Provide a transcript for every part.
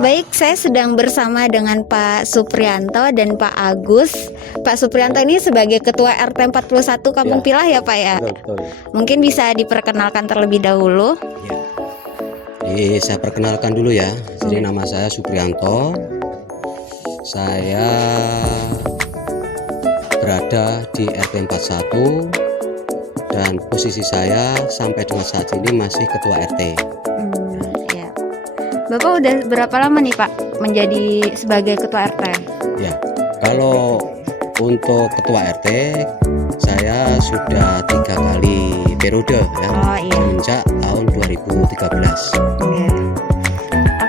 Baik, saya sedang bersama dengan Pak Suprianto dan Pak Agus. Pak Suprianto ini sebagai Ketua RT 41 Kampung Pilah ya Pak ya? Betul. Mungkin bisa diperkenalkan terlebih dahulu. Ya. Jadi saya perkenalkan dulu ya. Jadi nama saya Suprianto. Saya berada di RT 41 dan posisi saya sampai dengan saat ini masih Ketua RT. Ya. Bapak udah berapa lama nih Pak menjadi sebagai Ketua RT? Ya, kalau untuk Ketua RT saya sudah 3 kali periode ya, sejak tahun 2013.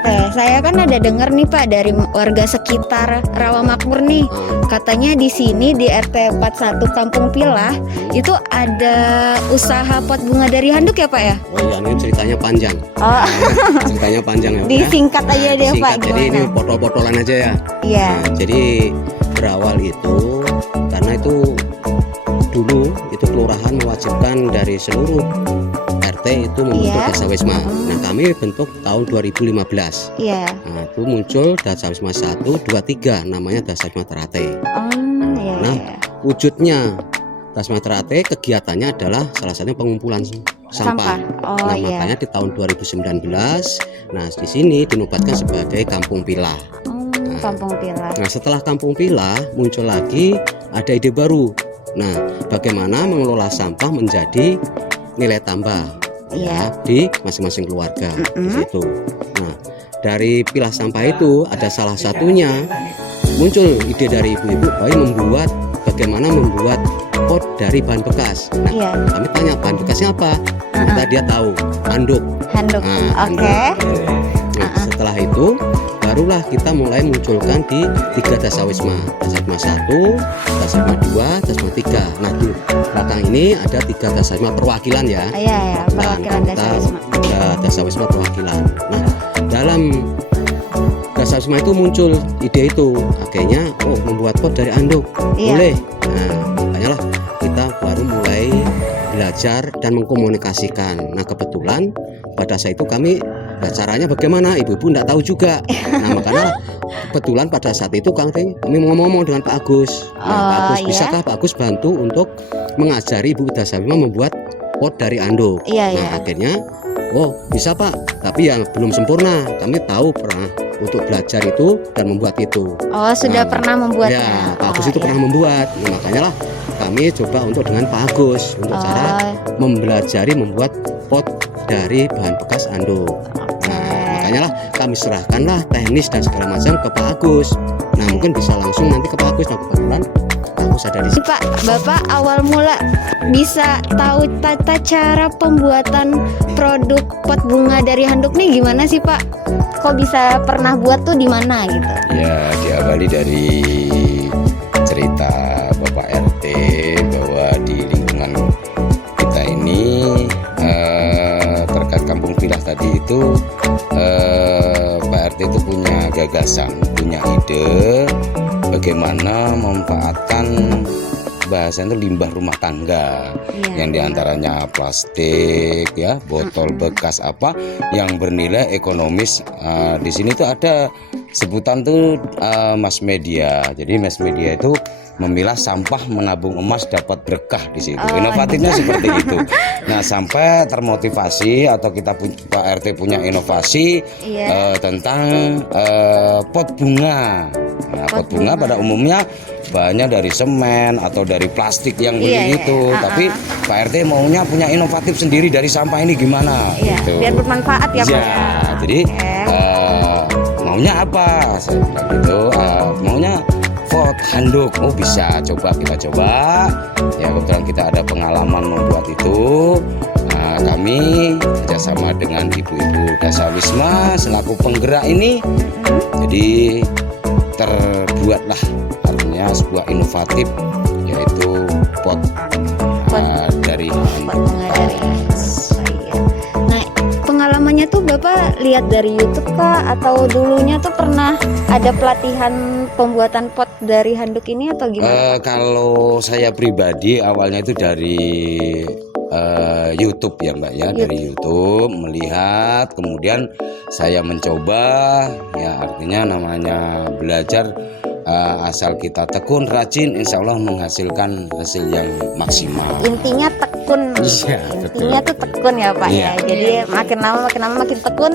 Oke, saya kan ada dengar nih Pak dari warga sekitar Rawamakmur nih, katanya di sini di RT 41 Kampung Pilah itu ada usaha pot bunga dari handuk ya Pak ya? Oh iya, ini ceritanya panjang. Oh. Ceritanya panjang ya. Disingkat aja deh Pak. Jadi ini potol-potolan aja ya. Iya. Nah, jadi berawal itu karena itu dulu itu kelurahan mewajibkan dari seluruh RT itu membentuk Dasawisma. Nah, kami bentuk tahun 2015. Iya. Nah, itu muncul Dasawisma 1, 2, 3 namanya Dasawisma Teratai. Nah, wujudnya Dasawisma Teratai kegiatannya adalah salah satunya pengumpulan sampah. Nah, makanya di tahun 2019, nah di sini dinobatkan sebagai Kampung Pilah. Kampung Pilah. Nah, setelah Kampung Pilah muncul lagi ada ide baru. Nah, bagaimana mengelola sampah menjadi nilai tambah ya di masing-masing keluarga di situ. Nah, dari pilah sampah itu ada salah satunya muncul ide dari ibu-ibu membuat bagaimana membuat pot dari bahan bekas. Nah, kami tanya bahan bekasnya apa? Ternyata dia tahu, handuk. Handuk. Nah, setelah itu barulah kita mulai munculkan di 3 Dasawisma. Dasawisma 1, Dasawisma 2, Dasawisma 3. Nah, di belakang ini ada 3 Dasawisma perwakilan ya. Iya, perwakilan Dasawisma. Dasawisma perwakilan. Nah, dalam Dasawisma itu muncul ide itu. Akhirnya membuat pot dari anduk. Boleh. Nah, makanya lah kita baru mulai belajar dan mengkomunikasikan. Nah, kebetulan pada saat itu kami caranya bagaimana ibu-ibu tidak tahu juga. Nah, makanya kebetulan pada saat itu kami ngomong dengan Pak Agus. Pak Agus, bisakah Pak Agus bantu untuk mengajari Ibu Dasawisma membuat pot dari anduk? Nah, akhirnya bisa Pak, tapi yang belum sempurna. Kami tahu pernah untuk belajar itu dan membuat itu. Sudah pernah membuatnya. Ya, Pak Agus itu pernah membuat. Nah, makanya lah kami coba untuk dengan Pak Agus untuk cara mempelajari membuat pot dari bahan bekas anduk. Makanya lah kami serahkanlah teknis dan segala macam ke Pak Agus. Nah, mungkin bisa langsung nanti ke Pak Agus. Nah, kebetulan Pak Agus ada di sini. Pak, Bapak awal mula bisa tahu tata cara pembuatan produk pot bunga dari handuk nih gimana sih Pak? Kok bisa pernah buat tuh di mana gitu? Ya, diawali dari cerita Bapak RT bahwa di lingkungan kita ini terkait Kampung Pilah tadi itu Pak RT itu punya gagasan, punya ide bagaimana memanfaatkan bahasanya itu limbah rumah tangga yang diantaranya plastik ya, botol bekas apa yang bernilai ekonomis. Di sini tuh ada sebutan tuh mass media. Jadi mass media itu memilah sampah menabung emas dapat berkah di situ. Inovatifnya seperti itu. Nah, sampai termotivasi atau kita Pak RT punya inovasi tentang pot bunga. Nah, pot bunga pada umumnya bahannya dari semen atau dari plastik yang begitu. Tapi Pak RT maunya punya inovatif sendiri dari sampah ini gimana? Gitu. Biar bermanfaat ya Pak. Jadi maunya apa? Saya bilang gitu. Maunya pot handuk. Bisa kita coba. Ya, kebetulan kita ada pengalaman membuat itu. Nah, kami kerjasama dengan ibu-ibu Dasawisma selaku penggerak ini. Jadi terbuatlah artinya sebuah inovatif yaitu pot dari handuk. Nah, pengalamannya itu Bapak lihat dari YouTube kah atau dulunya tuh pernah ada pelatihan pembuatan pot dari handuk ini atau gimana? Kalau saya pribadi awalnya itu dari YouTube ya Mbak ya, dari YouTube melihat, kemudian saya mencoba, ya artinya namanya belajar, asal kita tekun, rajin, insya Allah menghasilkan hasil yang maksimal. Intinya tekun, Iya, intinya tuh tekun ya Pak Iya. ya. Jadi makin lama makin tekun,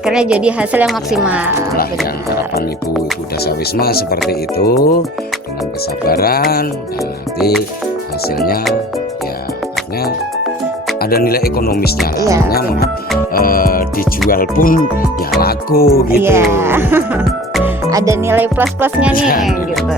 akhirnya jadi hasil yang maksimal. Lah yang harapan Ibu Dasawisma seperti itu, dengan kesabaran, dan nanti hasilnya ya artinya ada nilai ekonomisnya, Iya. artinya dijual pun ya laku gitu. Iya. Ada nilai plus-plusnya nih Iya, gitu.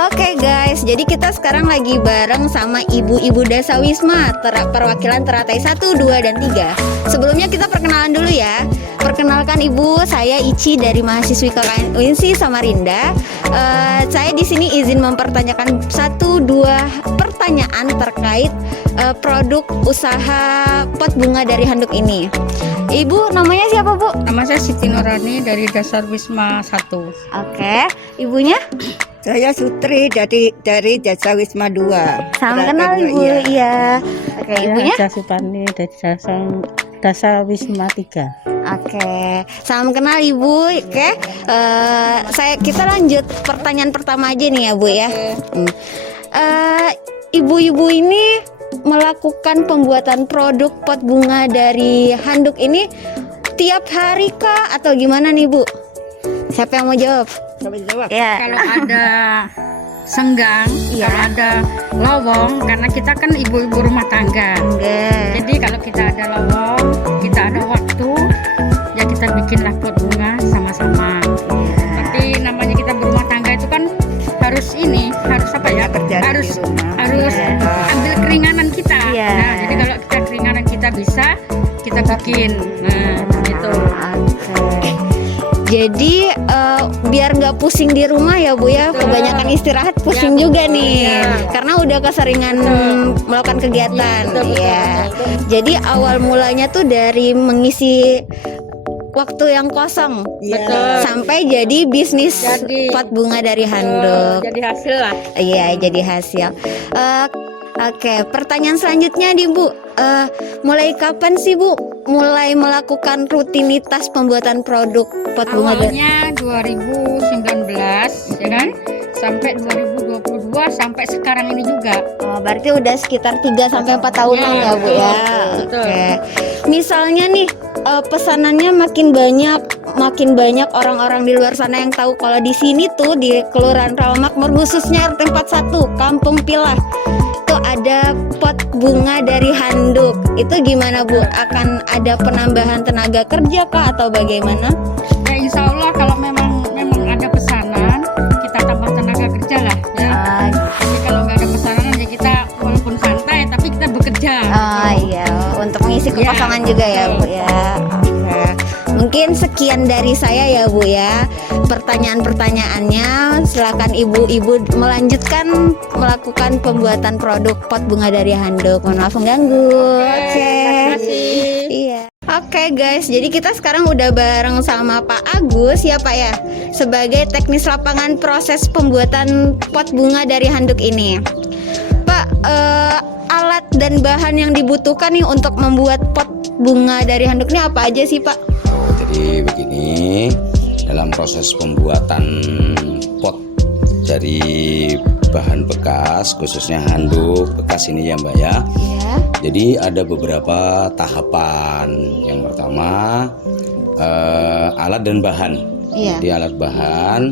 Oke guys, jadi kita sekarang lagi bareng sama Ibu-Ibu Dasawisma perwakilan teratai 1, 2, dan 3. Sebelumnya kita perkenalan dulu ya. Perkenalkan Ibu, saya Ici dari mahasiswi KKN UINSI Samarinda. Saya di sini izin mempertanyakan 1-2 pertanyaan terkait produk usaha pot bunga dari handuk ini. Ibu namanya siapa Bu? Nama saya Siti Nurani dari Dasar Wisma 1. Oke, ibunya? Saya Sutri dari Dasawisma 2. Salam kenal Ibu. Iya. Oke, ibunya? Saya Supani dari Dasar Wisma 3. Oke, salam kenal Ibu. Oke, kita lanjut pertanyaan pertama aja nih ya Bu ya. Ibu-ibu ini melakukan pembuatan produk pot bunga dari handuk ini tiap hari kah atau gimana nih Bu? Siapa yang mau jawab? Ya. Kalau ada senggang, Iya. kalau ada lowong, karena kita kan ibu-ibu rumah tangga. Jadi kalau kita ada lowong, kita ada waktu, ya kita bikinlah pot bunga sama-sama. Tapi namanya kita berumah tangga itu kan harus apa ya? Harus ambil keringanan kita. Iya. Nah, jadi kalau kita keringanan kita bisa, kita bikin. Nah, gitu. Oke. Jadi biar nggak pusing di rumah ya Bu ya, kebanyakan istirahat pusing juga nih, karena udah keseringan melakukan kegiatan. Ya. Jadi awal mulanya tuh dari mengisi waktu yang kosong, sampai jadi bisnis pot bunga dari handuk. Jadi hasil lah. Iya, jadi hasil. Oke, pertanyaan selanjutnya nih Bu, mulai kapan sih Bu mulai melakukan rutinitas pembuatan produk pot bunga? Awalnya 2019 ya kan, sampai 2022 sampai sekarang ini juga. Berarti udah sekitar 3-4 tahunan ya Bu ya. Betul. Oke. Misalnya nih pesanannya makin banyak orang-orang di luar sana yang tahu kalau di sini tuh di Kelurahan Rawamakmur khususnya RT 41 Kampung Pilah tuh ada pot bunga dari handuk. Itu gimana Bu? Akan ada penambahan tenaga kerja kah atau bagaimana? Ya insya Allah kalau memang ada pesanan, kita tambah tenaga kerja lah ya. Jadi kalau nggak ada pesanan ya kita walaupun santai tapi kita bekerja. Iya, untuk mengisi kekosongan juga ya Bu ya. Oke. Mungkin sekian dari saya ya Bu ya. Pertanyaan-pertanyaannya silakan ibu-ibu melanjutkan melakukan pembuatan produk pot bunga dari handuk. Mohon maaf mengganggu. Oke. Terima kasih. Iya. Oke guys, jadi kita sekarang udah bareng sama Pak Agus ya Pak ya, sebagai teknis lapangan proses pembuatan pot bunga dari handuk ini. Pak, alat dan bahan yang dibutuhkan nih untuk membuat pot bunga dari handuk ini apa aja sih Pak? Jadi begini, dalam proses pembuatan pot dari bahan bekas, khususnya handuk bekas ini ya Mbak ya. Ya. Jadi ada beberapa tahapan. Yang pertama alat dan bahan. Iya. Jadi alat bahan,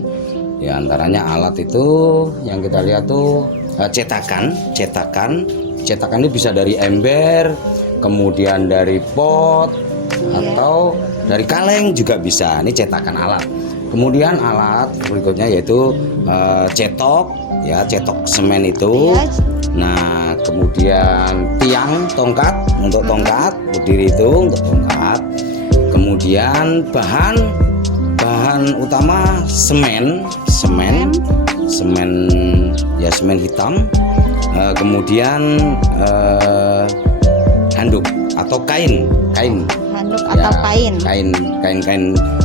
ya antaranya alat itu yang kita lihat tuh cetakan ini bisa dari ember, kemudian dari pot, atau dari kaleng juga bisa. Ini cetakan alat. Kemudian alat berikutnya yaitu cetok semen itu. Iya. Nah, kemudian tiang, tongkat untuk tongkat berdiri itu untuk tongkat. Kemudian bahan utama semen hitam. Kemudian atau kain Handuk Ya, atau kain. kain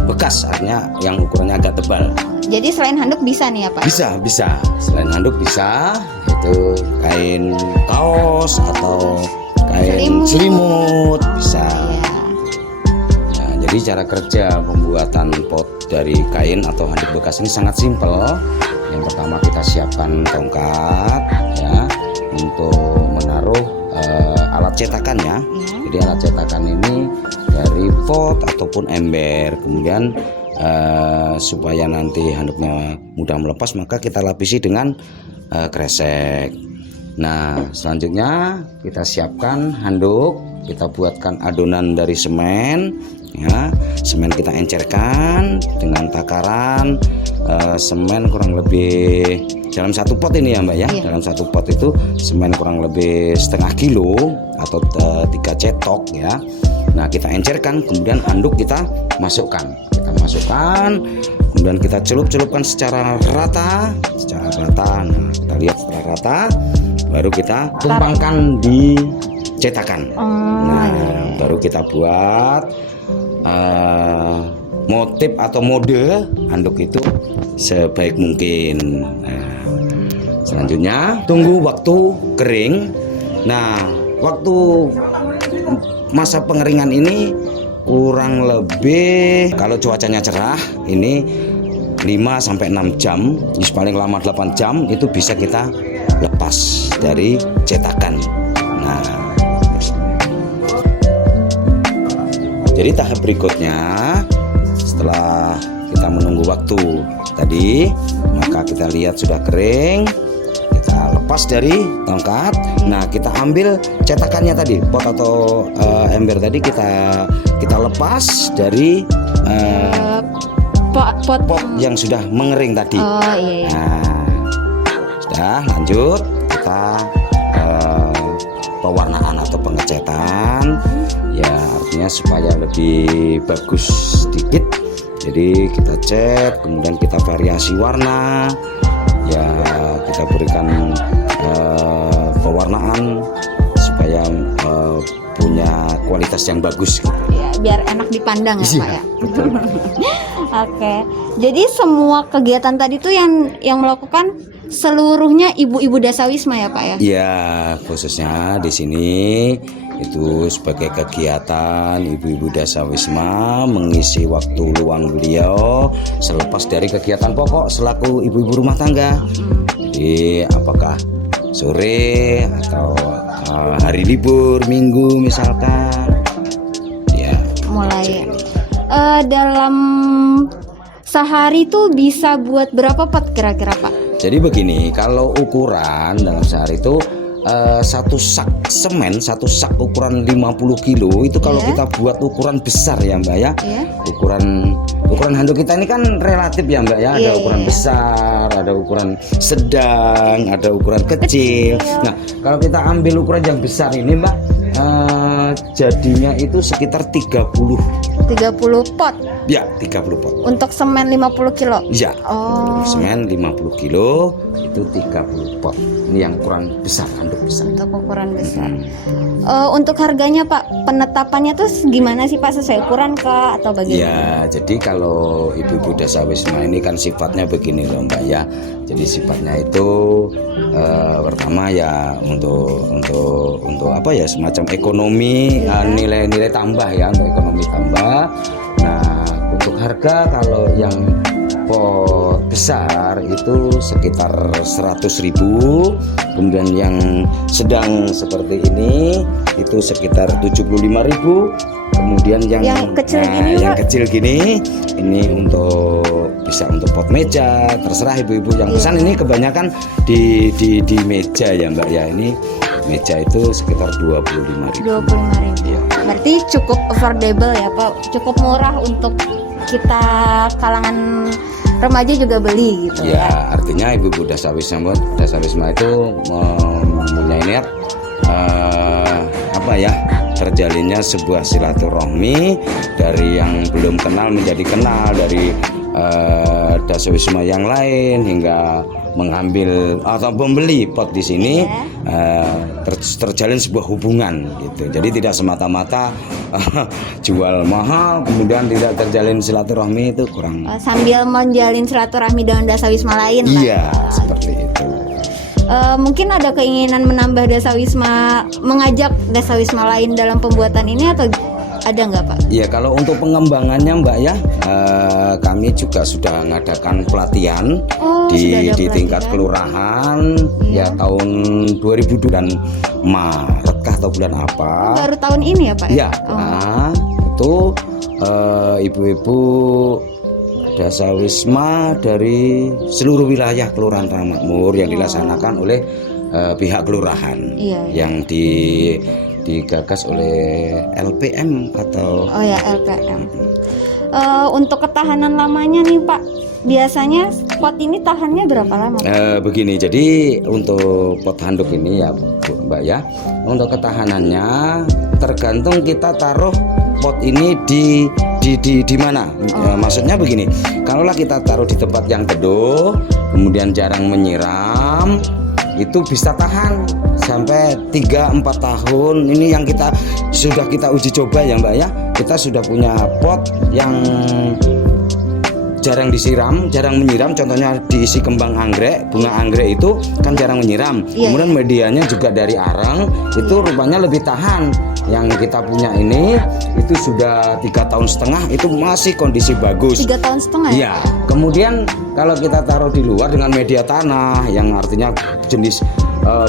bekas, artinya yang ukurannya agak tebal. Jadi selain handuk bisa nih ya Pak? Bisa selain handuk bisa, itu kain kaos atau kain selimut bisa. Iya. Nah, jadi cara kerja pembuatan pot dari kain atau handuk bekas ini sangat simpel. Yang pertama kita siapkan tongkat ya untuk menaruh alat cetakannya. Iya. Jadi alat cetakan ini dari pot ataupun ember. Kemudian supaya nanti handuknya mudah melepas, maka kita lapisi dengan kresek. Nah, selanjutnya kita siapkan handuk, kita buatkan adonan dari semen ya. Semen kita encerkan dengan takaran semen kurang lebih dalam satu pot ini ya Mbak ya. Iya. Dalam satu pot itu semen kurang lebih setengah kilo atau 3 cetok ya. Nah, kita encerkan, kemudian handuk kita masukkan, kemudian kita celupkan secara rata. Nah, kita lihat secara rata, baru kita tumpangkan di cetakan. Nah, baru kita buat motif atau mode handuk itu sebaik mungkin. Nah, selanjutnya tunggu waktu kering. Nah, waktu masa pengeringan ini kurang lebih, kalau cuacanya cerah ini 5-6 jam, paling lama 8 jam itu bisa kita lepas dari cetakan. Nah, jadi tahap berikutnya setelah kita menunggu waktu tadi, maka kita lihat sudah kering, kita lepas dari tongkat. Nah, kita ambil cetakannya tadi, pot atau ember tadi kita lepas dari pot yang sudah mengering tadi. Oh iya. Nah, sudah lanjut kita pewarnaan atau pengecetan ya, artinya supaya lebih bagus sedikit. Jadi kita cat, kemudian kita variasi warna ya, kita berikan pewarnaan supaya punya kualitas yang bagus gitu. Ya, biar enak dipandang ya Iya, Pak ya. Oke. Jadi semua kegiatan tadi tuh yang melakukan seluruhnya ibu-ibu dasawisma ya Pak ya? Iya, khususnya di sini itu sebagai kegiatan ibu-ibu dasawisma mengisi waktu luang beliau selepas dari kegiatan pokok selaku ibu-ibu rumah tangga. Jadi apakah sore atau hari libur minggu misalkan ya, Mulai dalam sehari tuh bisa buat berapa pot kira-kira Pak? jadi begini, kalau ukuran dalam sehari itu satu sak semen, satu sak ukuran 50 kilo itu kalau Iya. kita buat ukuran besar ya Mbak ya. Iya. Ukuran handuk kita ini kan relatif ya Mbak ya. Ada Iya, ukuran iya. besar, ada ukuran sedang, ada ukuran kecil. Nah, kalau kita ambil ukuran yang besar ini Mbak, jadinya itu sekitar 30 pot ya, 30 pot. untuk semen 50 kilo. Ya. Oh, Semen 50 kilo itu 30 pot. Ini yang ukuran besar, handuk besar. untuk ukuran besar. Untuk harganya Pak, penetapannya tuh gimana sih Pak, sesuai ukuran kah atau bagaimana? Ya, jadi kalau ibu-ibu dasawisma ini kan sifatnya begini loh Mbak ya. Jadi sifatnya itu pertama ya untuk apa ya, semacam ekonomi, nilai-nilai tambah ya, untuk ekonomi tambah. Nah, untuk harga kalau yang pot besar itu sekitar 100.000, kemudian yang sedang seperti ini itu sekitar 75.000, kemudian yang kecil gini, yang Pak? kecil gini ini bisa untuk pot meja, terserah ibu-ibu yang pesan. Ini kebanyakan di meja ya Mbak ya, ini meja itu sekitar 25.000. 25.000. Ya. Berarti cukup affordable ya Pak, cukup murah untuk kita kalangan remaja juga beli gitu ya. Ya, artinya ibu-ibu dasawisma itu mempunyai niat terjalinnya sebuah silaturahmi dari yang belum kenal menjadi kenal, dari dasawisma yang lain hingga mengambil atau membeli pot di sini, terjalin sebuah hubungan gitu. Jadi tidak semata-mata jual mahal kemudian tidak terjalin silaturahmi, itu kurang. Sambil menjalin silaturahmi dengan dasawisma lain lah. Iya, seperti itu. Mungkin ada keinginan menambah dasawisma, mengajak dasawisma lain dalam pembuatan ini atau ada nggak Pak? Iya, kalau untuk pengembangannya Mbak ya, kami juga sudah mengadakan pelatihan di tingkat kelurahan ya tahun 2002 dan Maret kah atau bulan apa? Baru tahun ini ya Pak? Iya, itu ibu-ibu dasawisma dari seluruh wilayah Kelurahan Rawamakmur yang dilaksanakan oleh pihak kelurahan yang digagas oleh LPM atau LPM. Untuk ketahanan lamanya nih Pak, biasanya pot ini tahannya berapa lama? Begini, jadi untuk pot handuk ini ya Mbak ya, untuk ketahanannya tergantung kita taruh pot ini di mana. Maksudnya begini, kalaulah kita taruh di tempat yang teduh, kemudian jarang menyiram, itu bisa tahan sampai 3-4 tahun. Ini yang sudah kita uji coba ya Mbak ya. Kita sudah punya pot yang jarang disiram, jarang menyiram. Contohnya diisi kembang anggrek, bunga anggrek itu kan jarang menyiram. Kemudian medianya juga dari arang, itu rupanya lebih tahan. Yang kita punya ini itu sudah 3,5 tahun, itu masih kondisi bagus. 3,5 tahun ya? Iya. Kemudian kalau kita taruh di luar dengan media tanah, yang artinya jenis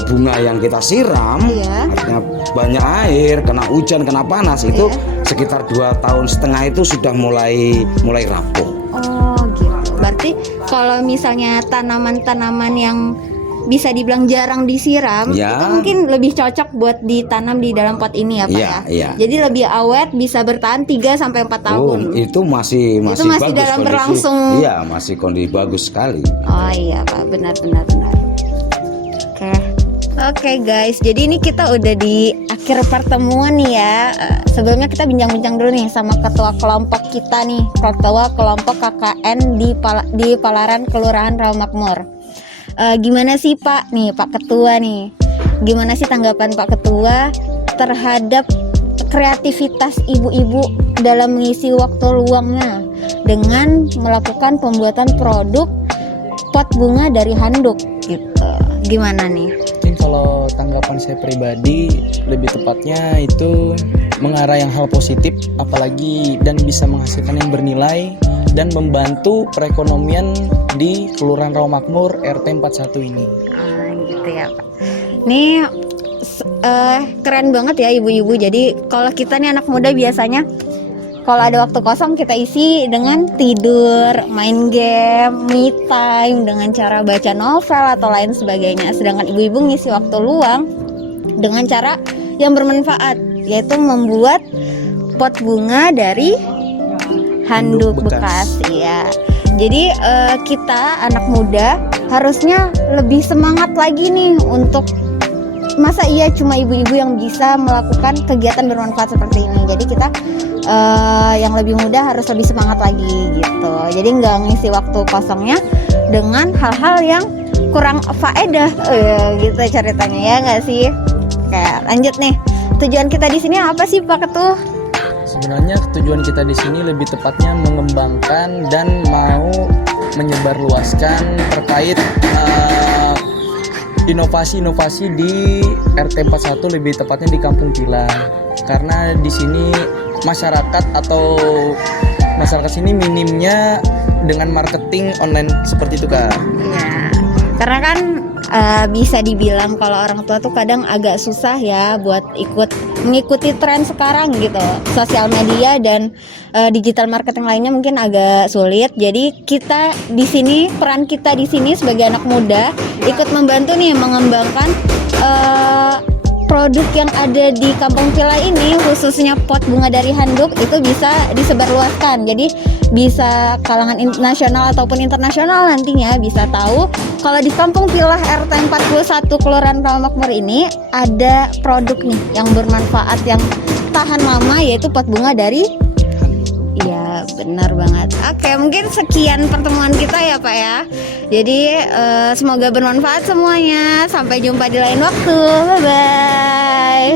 bunga yang kita siram, artinya banyak air, kena hujan, kena panas, itu sekitar 2,5 tahun itu sudah mulai rapuh. Oh gitu. Berarti kalau misalnya tanaman-tanaman yang bisa dibilang jarang disiram, itu mungkin lebih cocok buat ditanam di dalam pot ini ya Pak ya. Iya. Jadi lebih awet, bisa bertahan 3-4 tahun. Itu masih bagus dalam kondisi, berlangsung. Iya, masih kondisi bagus sekali. Oh iya Pak, benar. Oke guys, jadi ini kita udah di akhir pertemuan nih ya. Sebelumnya kita bincang-bincang dulu nih sama ketua kelompok kita nih, ketua kelompok KKN di Palaran Kelurahan Rawamakmur. Gimana sih Pak Ketua nih? Gimana sih tanggapan Pak Ketua terhadap kreativitas ibu-ibu dalam mengisi waktu luangnya dengan melakukan pembuatan produk pot bunga dari handuk gitu? Gimana nih? Mungkin kalau tanggapan saya pribadi, lebih tepatnya itu mengarah yang hal positif, apalagi dan bisa menghasilkan yang bernilai dan membantu perekonomian di Kelurahan Rawamakmur RT 41 ini. Gitu ya Pak. Ini keren banget ya ibu-ibu. Jadi kalau kita nih anak muda biasanya kalau ada waktu kosong kita isi dengan tidur, main game, me time dengan cara baca novel atau lain sebagainya. Sedangkan ibu-ibu ngisi waktu luang dengan cara yang bermanfaat, yaitu membuat pot bunga dari handuk bekas ya. Jadi kita anak muda harusnya lebih semangat lagi nih untuk, masa iya cuma ibu-ibu yang bisa melakukan kegiatan bermanfaat seperti ini. Jadi kita yang lebih muda harus lebih semangat lagi gitu. Jadi nggak ngisi waktu kosongnya dengan hal-hal yang kurang faedah gitu ceritanya, ya nggak sih? Kayak lanjut nih, tujuan kita di sini apa sih Pak Ketua? Sebenarnya tujuan kita di sini lebih tepatnya mengembangkan dan mau menyebarluaskan terkait inovasi-inovasi di RT 41, lebih tepatnya di Kampung Pila. Karena di sini masyarakat sini minimnya dengan marketing online seperti itu Kak. Ya, karena kan bisa dibilang kalau orang tua tuh kadang agak susah ya buat mengikuti tren sekarang gitu. Sosial media dan digital marketing lainnya mungkin agak sulit. Jadi kita di sini, peran kita di sini sebagai anak muda ikut membantu nih mengembangkan produk yang ada di Kampung Pila ini, khususnya pot bunga dari handuk, itu bisa disebarluaskan. Jadi bisa kalangan nasional ataupun internasional nantinya bisa tahu kalau di Kampung Pila RT 41 Kelurahan Rawamakmur ini ada produk nih yang bermanfaat, yang tahan lama, yaitu pot bunga dari Iya, benar banget. Oke, mungkin sekian pertemuan kita ya Pak ya. Jadi semoga bermanfaat semuanya. Sampai jumpa di lain waktu. Bye-bye.